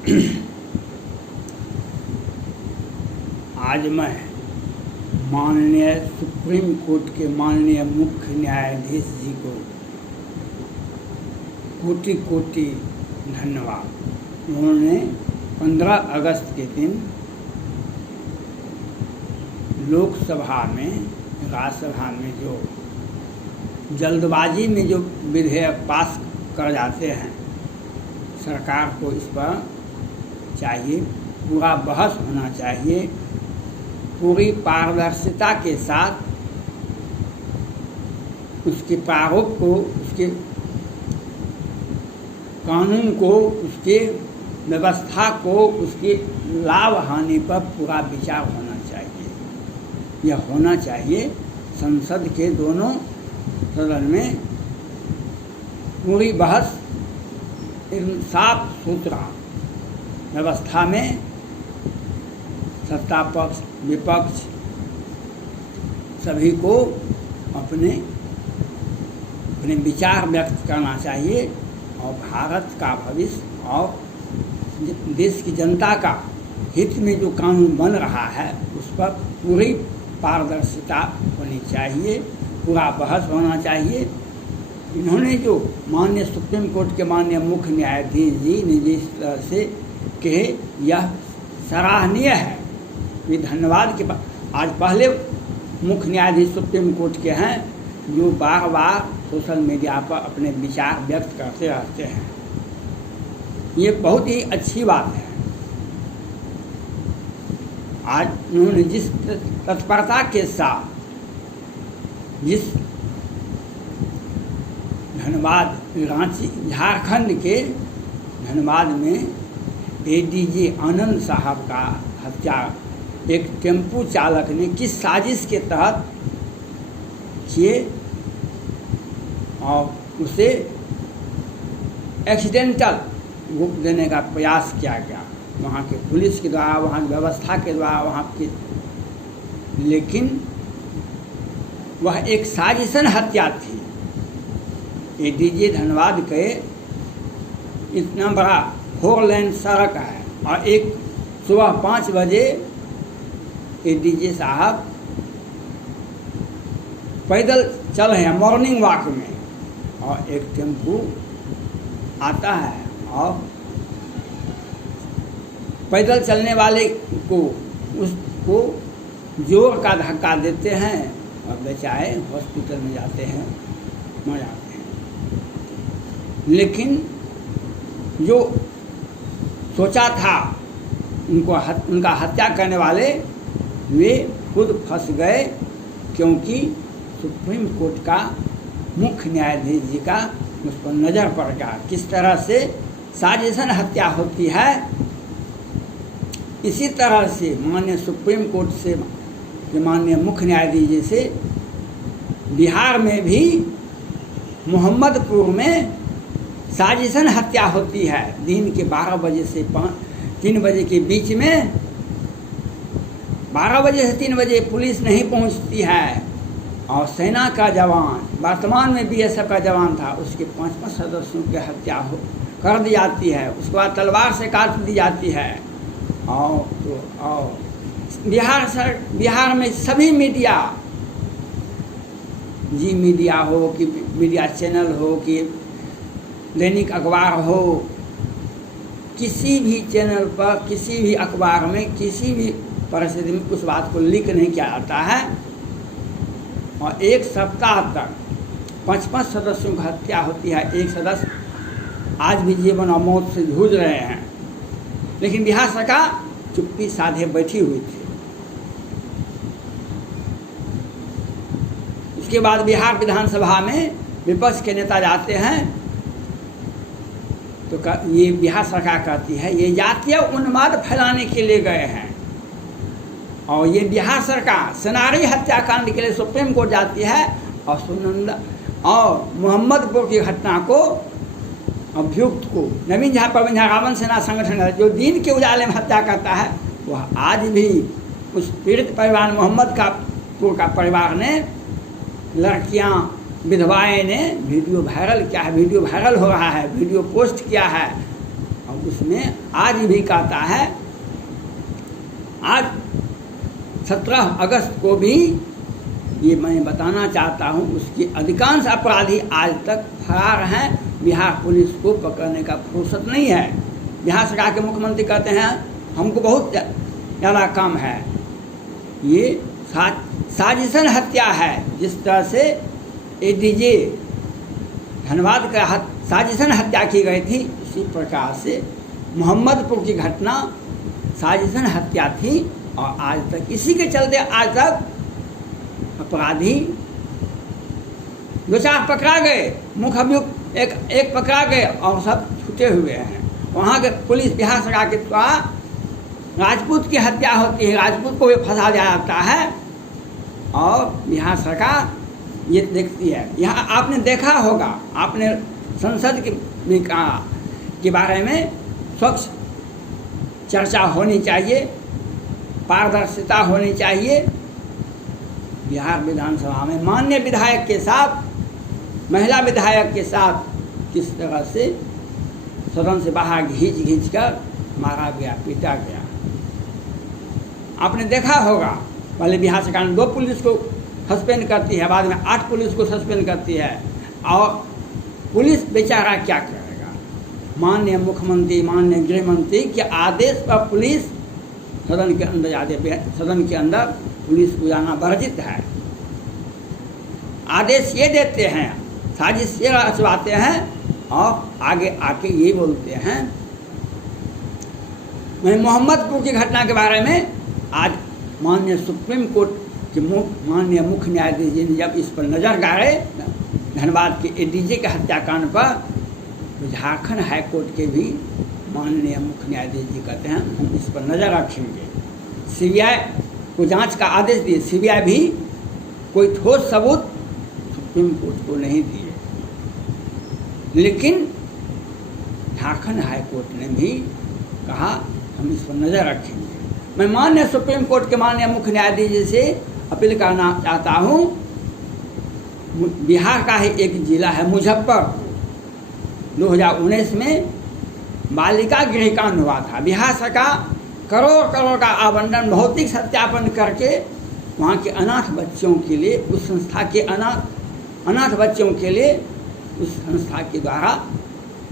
आज मैं माननीय सुप्रीम कोर्ट के माननीय मुख्य न्यायाधीश जी को कोटि कोटि धन्यवाद। उन्होंने 15 अगस्त के दिन लोकसभा में, राज्यसभा में जो जल्दबाजी में जो विधेयक पास कर जाते हैं, सरकार को इस पर चाहिए पूरा बहस होना चाहिए, पूरी पारदर्शिता के साथ उसके प्रारूप को, उसके कानून को, उसके व्यवस्था को, उसके लाभ हानि पर पूरा विचार होना चाहिए। यह होना चाहिए संसद के दोनों सदन में पूरी बहस साफ सुथरा व्यवस्था में सत्ता पक्ष विपक्ष सभी को अपने विचार व्यक्त करना चाहिए और भारत का भविष्य और देश की जनता का हित में जो कानून बन रहा है उस पर पूरी पारदर्शिता होनी चाहिए, पूरा बहस होना चाहिए। इन्होंने जो माननीय सुप्रीम कोर्ट के माननीय मुख्य न्यायाधीश जी ने जिस तरह से कहे, यह सराहनीय है। ये धन्यवाद के आज पहले मुख्य न्यायाधीश सुप्रीम कोर्ट के हैं जो बार बार सोशल मीडिया पर अपने विचार व्यक्त करते रहते हैं। ये बहुत ही अच्छी बात है। आज उन्होंने जिस तत्परता के साथ, जिस धनबाद रांची झारखंड के धनबाद में एडीजे आनंद साहब का हत्या एक टेम्पू चालक ने किस साजिश के तहत किए और उसे एक्सीडेंटल रूप देने का प्रयास किया गया वहाँ के पुलिस के द्वारा, वहाँ की व्यवस्था के द्वारा, वहाँ के, लेकिन वह एक साजिशन हत्या थी। एडीजे धनबाद के इतना बड़ा 4 लेन सड़क है और एक सुबह 5 बजे एडीजे साहब पैदल चल रहे हैं मॉर्निंग वॉक में और एक टेम्पू आता है और पैदल चलने वाले को उसको जोर का धक्का देते हैं और बेचारे हॉस्पिटल में जाते हैं, मर जाते हैं। लेकिन जो सोचा था उनका हत्या करने वाले वे खुद फंस गए, क्योंकि सुप्रीम कोर्ट का मुख्य न्यायाधीश जी का उस पर नज़र पड़ गया किस तरह से साजिशन हत्या होती है। इसी तरह से माननीय सुप्रीम कोर्ट से माननीय मुख्य न्यायाधीश जी से बिहार में भी मोहम्मदपुर में साजिशन हत्या होती है। दिन के 12 बजे से 3 बजे के बीच में, 12 बजे से 3 बजे पुलिस नहीं पहुंचती है और सेना का जवान, वर्तमान में बीएसएफ का जवान था, उसके 5 सदस्यों की हत्या कर दी जाती है। उसके बाद तलवार से काट दी जाती है। और बिहार में सभी मीडिया, जी मीडिया हो कि मीडिया चैनल हो कि दैनिक अखबार हो, किसी भी चैनल पर, किसी भी अखबार में, किसी भी परिस्थिति में उस बात को लीक नहीं किया जाता है। और एक सप्ताह तक 5 सदस्यों की हत्या होती है। एक सदस्य आज भी जीवन और मौत से जूझ रहे हैं, लेकिन बिहार सरकार चुप्पी साधे बैठी हुई थी। उसके बाद बिहार विधानसभा में विपक्ष के नेता जाते हैं तो ये बिहार सरकार कहती है ये जातीय उन्माद फैलाने के लिए गए हैं। और ये बिहार सरकार सनारी हत्याकांड के लिए सुप्रीम कोर्ट जाती है और सुनंदा और मोहम्मदपुर की घटना को, अभियुक्त को, नवीन झा प्रवीण झा रावण सेना संगठन है जो दिन के उजाले में हत्या करता है, वह आज भी उस पीड़ित परिवार मोहम्मदपुर का परिवार ने, लड़कियां, विधवाएं ने वीडियो वायरल किया है, वीडियो वायरल हो रहा है, वीडियो पोस्ट किया है और उसमें आज भी कहता है, आज 17 अगस्त को भी ये मैं बताना चाहता हूँ, उसके अधिकांश अपराधी आज तक फरार हैं। बिहार पुलिस को पकड़ने का फुर्सत नहीं है। बिहार सरकार के मुख्यमंत्री कहते हैं हमको बहुत ज़्यादा काम है। ये साजिशन हत्या है। जिस तरह से एडीजे धनबाद का साजिशन हत्या की गई थी, उसी प्रकार से मोहम्मदपुर की घटना साजिशन हत्या थी। और आज तक इसी के चलते आज तक अपराधी 2-4 पकड़ा गए, मुख्य अभियुक्त एक पकड़ा गए और सब छूटे हुए हैं। वहाँ के पुलिस, बिहार सरकार के द्वारा राजपूत की हत्या होती है, राजपूत को भी फंसा दिया जाता है और बिहार सरकार ये देखती है। यहाँ आपने देखा होगा, आपने संसद के बारे में स्वच्छ चर्चा होनी चाहिए, पारदर्शिता होनी चाहिए। बिहार विधानसभा में माननीय विधायक के साथ, महिला विधायक के साथ किस तरह से सदन से बाहर घींच कर मारा गया, पीटा गया, आपने देखा होगा। पहले बिहार सरकार 2 पुलिस को सस्पेंड करती है, बाद में 8 पुलिस को सस्पेंड करती है। और पुलिस बेचारा क्या करेगा? माननीय मुख्यमंत्री, माननीय गृह मंत्री के आदेश पर पुलिस सदन के अंदर जाते, सदन के अंदर पुलिस को जाना वर्जित है। आदेश ये देते हैं, साजिश ये रचवाते हैं और आगे आके ये बोलते हैं। मैं मोहम्मदपुर की घटना के बारे में आज माननीय सुप्रीम कोर्ट के माननीय मुख्य न्यायाधीश जी ने जब इस पर नज़र गाड़े, धनबाद के एडीजे के हत्याकांड पर, तो झारखंड हाई कोर्ट के भी माननीय मुख्य न्यायाधीश जी कहते हैं हम इस पर नज़र रखेंगे। सीबीआई को जांच का आदेश दिए, सीबीआई भी कोई ठोस सबूत सुप्रीम कोर्ट को नहीं दिए। लेकिन झारखंड हाई कोर्ट ने भी कहा हम इस पर नज़र रखेंगे। मैं माननीय सुप्रीम कोर्ट के माननीय मुख्य न्यायाधीश जी से अपील करना चाहता हूँ। बिहार का ही एक जिला है मुजफ्फरपुर, 2019 में बालिका गृहकांड हुआ था। बिहार सरकार करोड़ का आवंटन, भौतिक सत्यापन करके वहाँ के अनाथ बच्चों के लिए, उस संस्था के अनाथ बच्चों के लिए उस संस्था के द्वारा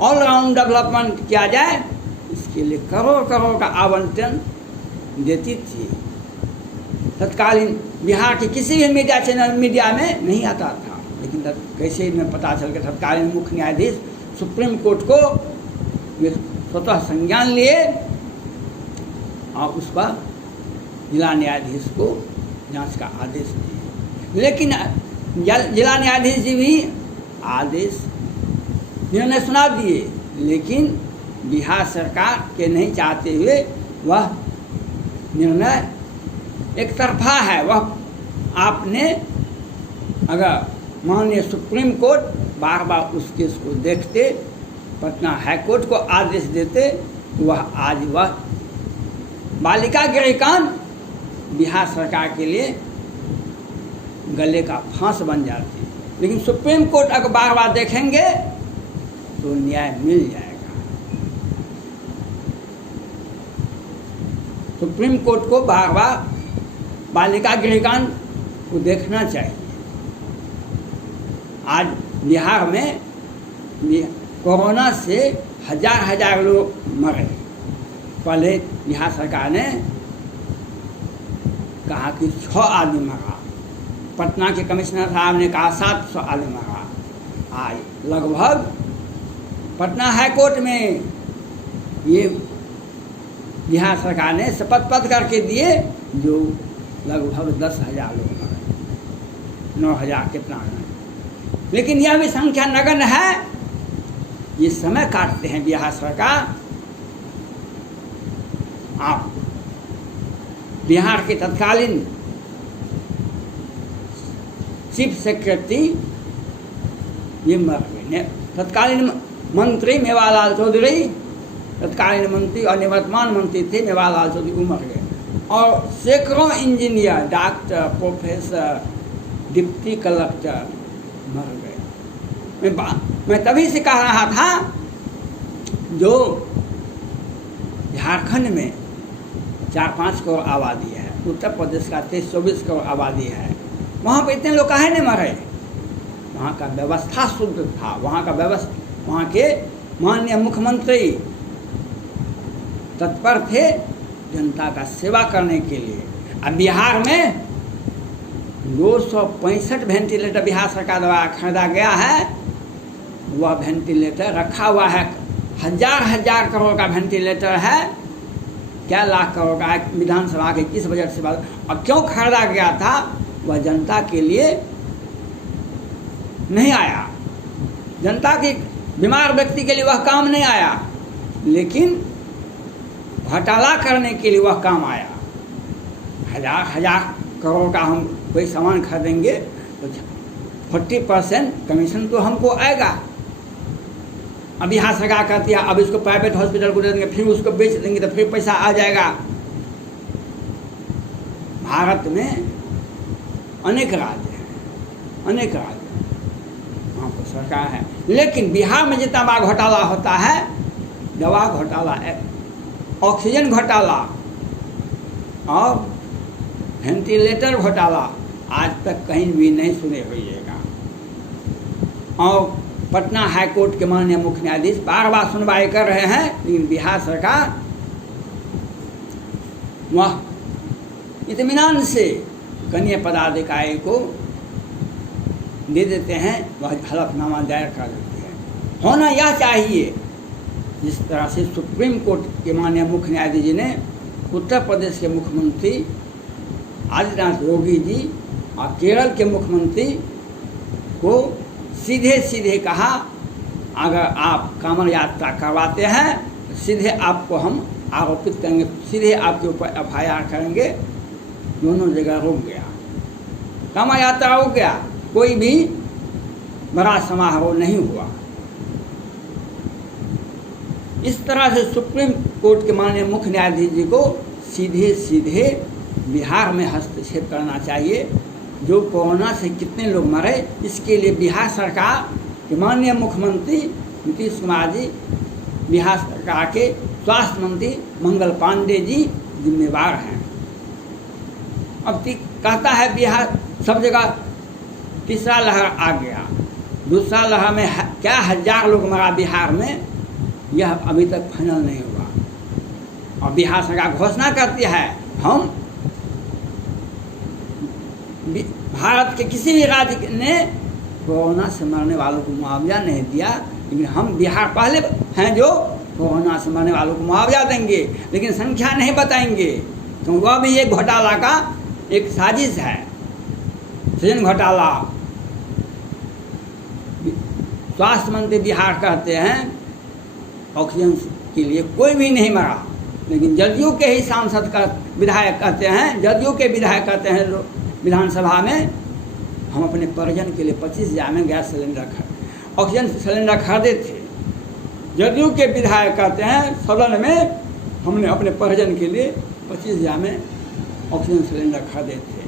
ऑलराउंड डेवलपमेंट किया जाए, इसके लिए करोड़ का आवंटन देती थी। तत्कालीन बिहार के किसी भी मीडिया चैनल, मीडिया में नहीं आता था, लेकिन कैसे में पता चल गया। तत्कालीन मुख्य न्यायाधीश सुप्रीम कोर्ट को वे स्वतः संज्ञान लिए और उस पर जिला न्यायाधीश को जांच का आदेश दिए। लेकिन जिला न्यायाधीश जी भी आदेश, निर्णय सुना दिए, लेकिन बिहार सरकार के नहीं चाहते हुए वह निर्णय एक तरफा है। वह आपने अगर माननीय सुप्रीम कोर्ट बार उस केस को देखते, पटना हाई कोर्ट को आदेश देते, तो वह आज वह बालिका गृहकांड बिहार सरकार के लिए गले का फांस बन जाती। लेकिन सुप्रीम कोर्ट अगर बार देखेंगे तो न्याय मिल जाएगा। सुप्रीम कोर्ट को बार बालिका गृहकांड को देखना चाहिए। आज बिहार में कोरोना से हजार लोग मरे। पहले बिहार सरकार ने कहा कि 6 आदमी मरा, पटना के कमिश्नर साहब ने कहा 700 आदमी मरा। आज लगभग पटना हाई कोर्ट में ये बिहार सरकार ने शपथ पत्र करके दिए, जो लगभग 10,000 लोग मरे, 9,000 कितना है। लेकिन यह भी संख्या नगण्य है। ये समय काटते हैं बिहार सरकार। आप बिहार के तत्कालीन चीफ सेक्रेटरी ये मर गए, तत्कालीन मंत्री मेवालाल चौधरी, तत्कालीन मंत्री और निवर्तमान मंत्री थे मेवालाल चौधरी, वो मर गए। और सैकड़ों engineer, doctor, professor, deputy collector मर गए। मैं तभी से कह रहा था, जो झारखंड में 4-5 करोड़ आबादी है, उत्तर प्रदेश का 23-24 करोड़ आबादी है, वहाँ पर इतने लोग काहे नहीं मरे? वहाँ का व्यवस्था शुद्ध था, वहाँ के माननीय मुख्यमंत्री तत्पर थे जनता का सेवा करने के लिए। अब बिहार में 265 वेंटिलेटर बिहार सरकार द्वारा खरीदा गया है। वह वेंटिलेटर रखा हुआ है, हजार करोड़ का वेंटिलेटर है, क्या लाख करोड़ का है विधानसभा के किस बजट से बाद। और क्यों खरीदा गया था? वह जनता के लिए नहीं आया, जनता के बीमार व्यक्ति के लिए वह काम नहीं आया, लेकिन घोटाला करने के लिए वह काम आया। हजार करोड़ का हम कोई सामान खरीदेंगे तो 40% कमीशन तो हमको आएगा। अब यहाँ सरकार कहती है अब इसको प्राइवेट हॉस्पिटल को दे देंगे, फिर उसको बेच देंगे तो फिर पैसा आ जाएगा। भारत में अनेक राज्य हैं, वहाँ पर सरकार है, लेकिन बिहार में जितना बड़ा घोटाला होता है, दवा घोटाला, ऑक्सीजन घोटाला और वेंटिलेटर घोटाला, आज तक कहीं भी नहीं सुने होइएगा। और पटना हाई कोर्ट के माननीय मुख्य न्यायाधीश बार सुनवाई कर रहे हैं, लेकिन बिहार सरकार वह इत्मीनान से कनीय पदाधिकारी को दे देते हैं, वह हलफनामा दायर कर देते हैं। होना यह चाहिए जिस तरह से सुप्रीम कोर्ट के माननीय मुख्य न्यायाधीश जी ने उत्तर प्रदेश के मुख्यमंत्री आदित्यनाथ योगी जी और केरल के मुख्यमंत्री को सीधे कहा, अगर आप कांवड़ यात्रा करवाते हैं तो सीधे आपको हम आरोपित करेंगे, सीधे आपके ऊपर FIR करेंगे। दोनों जगह रुक गया, कांवड़ यात्रा रुक गया, कोई भी बड़ा समारोह नहीं हुआ। इस तरह से सुप्रीम कोर्ट के माननीय मुख्य न्यायाधीश जी को सीधे बिहार में हस्तक्षेप करना चाहिए। जो कोरोना से कितने लोग मरे, इसके लिए बिहार सरकार के माननीय मुख्यमंत्री नीतीश कुमार जी, बिहार सरकार के स्वास्थ्य मंत्री मंगल पांडे जी जिम्मेवार हैं। अब कहता है बिहार सब जगह तीसरा लहर आ गया, दूसरा लहर में क्या हजार लोग मरा बिहार में, यह अभी तक फाइनल नहीं हुआ। और बिहार सरकार घोषणा करती है हम भारत के किसी भी राज्य ने कोरोना से मरने वालों को मुआवजा नहीं दिया, लेकिन हम बिहार पहले हैं जो कोरोना से मरने वालों को मुआवजा देंगे, लेकिन संख्या नहीं बताएंगे, तो वह भी एक घोटाला का एक साजिश है, सृजन घोटाला। स्वास्थ्य मंत्री बिहार कहते हैं ऑक्सीजन के लिए कोई भी नहीं मरा, लेकिन जदयू के ही सांसद का विधायक कहते हैं, जदयू के विधायक कहते हैं विधानसभा में हम अपने परिजन के लिए 25,000 में गैस सिलेंडर ऑक्सीजन सिलेंडर खरीदे थे। जदयू के विधायक कहते हैं सदन में हमने अपने परिजन के लिए 25,000 में ऑक्सीजन सिलेंडर खरीदे थे।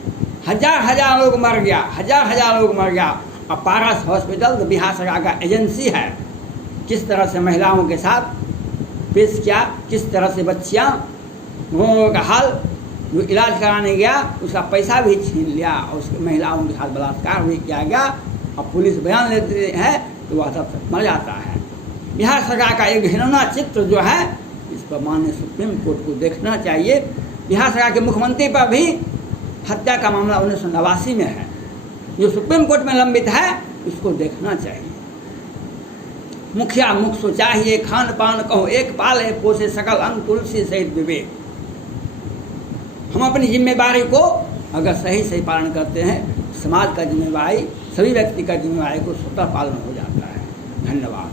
हजार लोग मर गया, हजार लोग मर गया। अब पारस हॉस्पिटल तो बिहार सरकार का एजेंसी है, किस तरह से महिलाओं के साथ पेश किया, किस तरह से बच्चियाँ लोगों का हाल, जो इलाज कराने गया उसका पैसा भी छीन लिया और उसके महिलाओं के साथ बलात्कार भी किया गया। अब पुलिस बयान लेते हैं तो वह तब तक मर जाता है। बिहार सरकार का एक घिनौना चित्र जो है, इस पर माननीय सुप्रीम कोर्ट को देखना चाहिए। बिहार सरकार के मुख्यमंत्री पर भी हत्या का मामला 1989 में है, जो सुप्रीम कोर्ट में लंबित है, उसको देखना चाहिए। मुखिया मुख सो चाहिए, खान पान कहो एक पाले, पोसे सकल अंग तुलसी सहित विवेक। हम अपनी जिम्मेदारी को अगर सही पालन करते हैं, समाज का जिम्मेवारी, सभी व्यक्ति का जिम्मेवारी को स्वतः पालन हो जाता है। धन्यवाद।